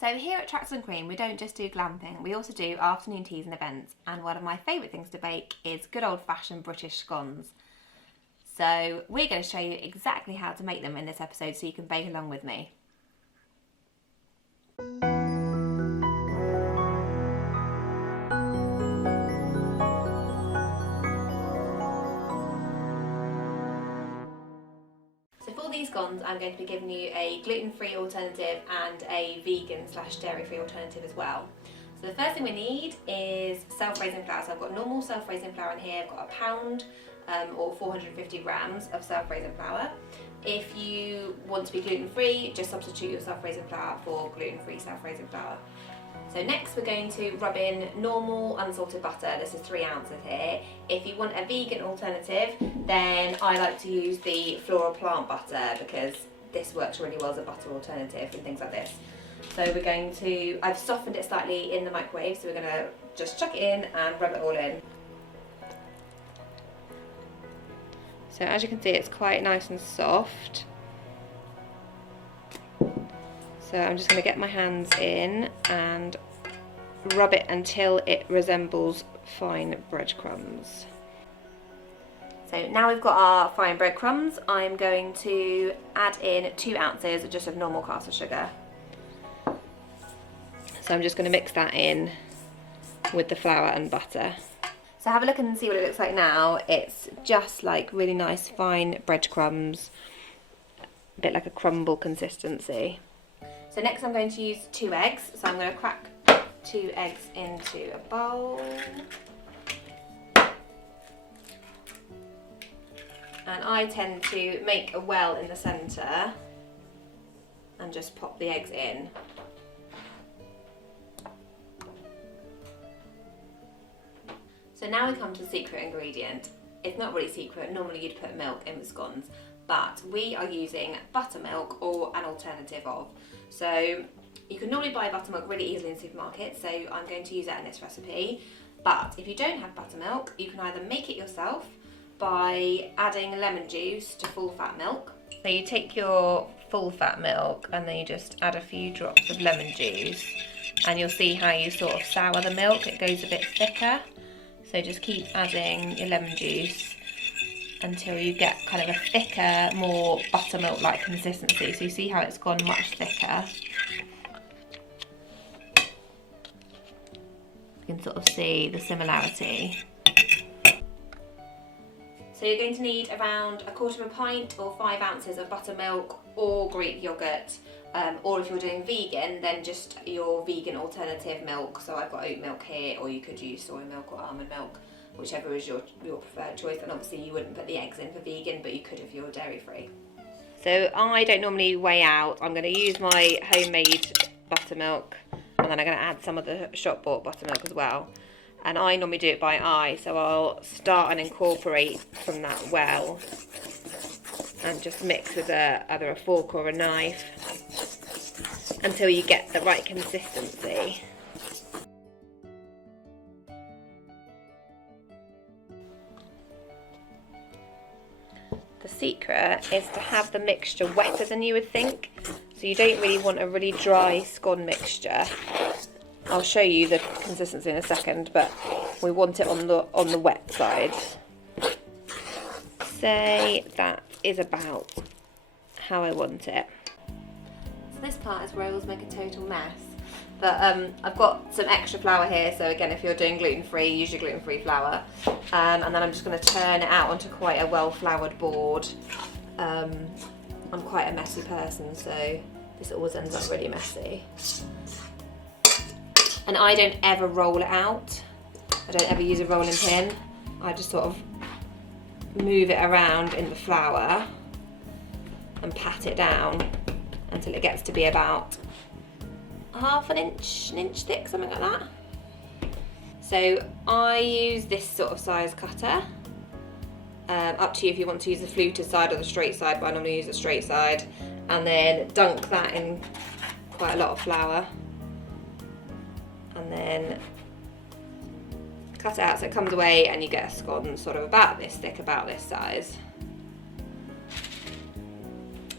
So here at Tracks and Cream, we don't just do glamping, we also do afternoon teas and events, and one of my favourite things to bake is good old-fashioned British scones. So we're going to show you exactly how to make them in this episode so you can bake along with me. These scones, I'm going to be giving you a gluten-free alternative and a vegan/dairy-free alternative as well. So the first thing we need is self-raising flour. So I've got normal self-raising flour in here. I've got a pound or 450 grams of self-raising flour. If you want to be gluten-free, just substitute your self-raising flour for gluten-free self-raising flour. So next we're going to rub in normal unsalted butter. This is 3 ounces here. If you want a vegan alternative, then I like to use the floral plant butter because this works really well as a butter alternative and things like this. So we're going to, I've softened it slightly in the microwave, so we're going to just chuck it in and rub it all in. So as you can see, it's quite nice and soft. So I'm just going to get my hands in and rub it until it resembles fine breadcrumbs. So now we've got our fine breadcrumbs, I'm going to add in 2 ounces just of normal caster sugar. So I'm just going to mix that in with the flour and butter. So have a look and see what it looks like now. It's just like really nice fine breadcrumbs, a bit like a crumble consistency. So next I'm going to use 2 eggs. So I'm going to crack 2 eggs into a bowl. And I tend to make a well in the centre and just pop the eggs in. So now we come to the secret ingredient. It's not really secret, normally you'd put milk in with scones, but we are using buttermilk or an alternative of. So you can normally buy buttermilk really easily in supermarkets, so I'm going to use that in this recipe. But if you don't have buttermilk, you can either make it yourself by adding lemon juice to full fat milk. So you take your full fat milk and then you just add a few drops of lemon juice, and you'll see how you sort of sour the milk, it goes a bit thicker. So just keep adding your lemon juice until you get kind of a thicker, more buttermilk-like consistency. So you see how it's gone much thicker. You can sort of see the similarity. So you're going to need around 1/4 pint or 5 ounces of buttermilk or Greek yoghurt, or if you're doing vegan, then just your vegan alternative milk. So I've got oat milk here, or you could use soy milk or almond milk, whichever is your preferred choice. And obviously you wouldn't put the eggs in for vegan, but you could if you're dairy free. So I don't normally weigh out. I'm going to use my homemade buttermilk, and then I'm going to add some of the shop bought buttermilk as well. And I normally do it by eye, so I'll start and incorporate from that well and just mix with either a fork or a knife until you get the right consistency. The secret is to have the mixture wetter than you would think, so you don't really want a really dry scone mixture. I'll show you the consistency in a second, but we want it on the wet side. Say that is about how I want it. So this part is where I always make a total mess. But I've got some extra flour here, so again, if you're doing gluten-free, use your gluten-free flour. And then I'm just going to turn it out onto quite a well-floured board. I'm quite a messy person, so this always ends up really messy. And I don't ever roll it out. I don't ever use a rolling pin. I just sort of move it around in the flour and pat it down until it gets to be about an inch thick, something like that. So I use this sort of size cutter. Up to you if you want to use the fluted side or the straight side, but I normally use the straight side. And then dunk that in quite a lot of flour. And then cut it out so it comes away and you get a scone sort of about this thick, about this size.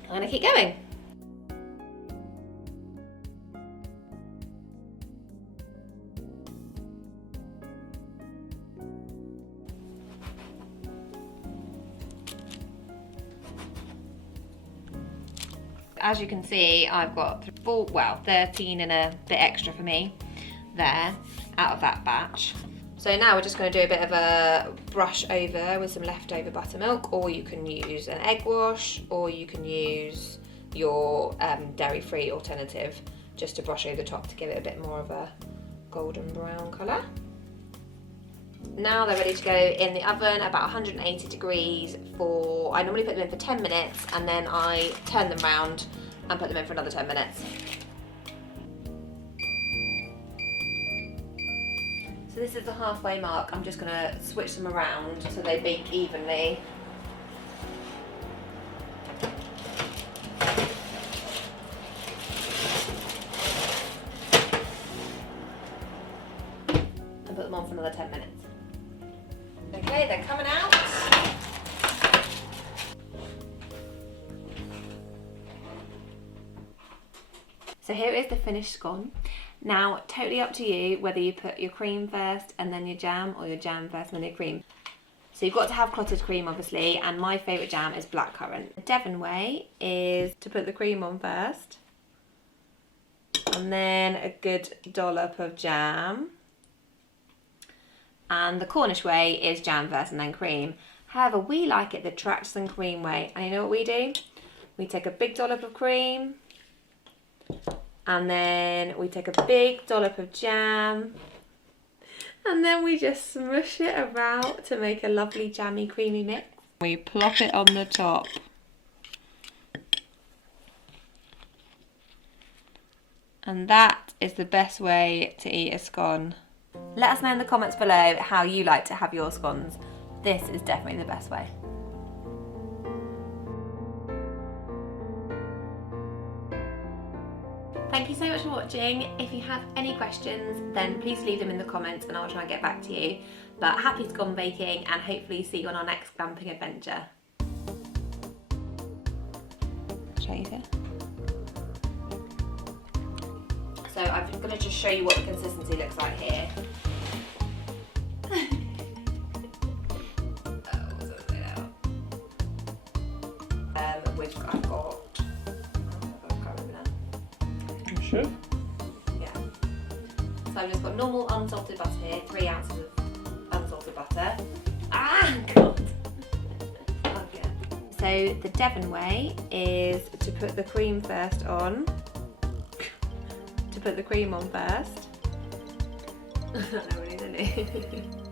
I'm going to keep going. as you can see, I've got 13 and a bit extra for me there out of that batch. So now we're just going to do a bit of a brush over with some leftover buttermilk, or you can use an egg wash, or you can use your dairy-free alternative just to brush over the top to give it a bit more of a golden brown colour. Now they're ready to go in the oven about 180 degrees for, I normally put them in for 10 minutes and then I turn them round and put them in for another 10 minutes. So this is the halfway mark. I'm just going to switch them around so they bake evenly. And put them on for another 10 minutes. Okay, they're coming out. So here is the finished scone. Now, totally up to you whether you put your cream first and then your jam, or your jam first and then your cream. So you've got to have clotted cream, obviously, and my favourite jam is blackcurrant. The Devon way is to put the cream on first, and then a good dollop of jam. And the Cornish way is jam first and then cream. However, we like it the tracks and cream way. And you know what we do? We take a big dollop of cream, and then we take a big dollop of jam, and then we just smush it about to make a lovely jammy creamy mix. We plop it on the top. And that is the best way to eat a scone. Let us know in the comments below how you like to have your scones. This is definitely the best way. Thank you so much for watching. If you have any questions, then please leave them in the comments and I'll try and get back to you. But happy scone baking, and hopefully see you on our next glamping adventure. Show you here. So I'm going to just show you what the consistency looks like here. I've got, Sure. yeah. So I've just got normal unsalted butter here, 3 ounces of unsalted butter. Ah, God. Oh, yeah. So the Devon way is to put the cream first on. To put the cream on first. I don't know what it is.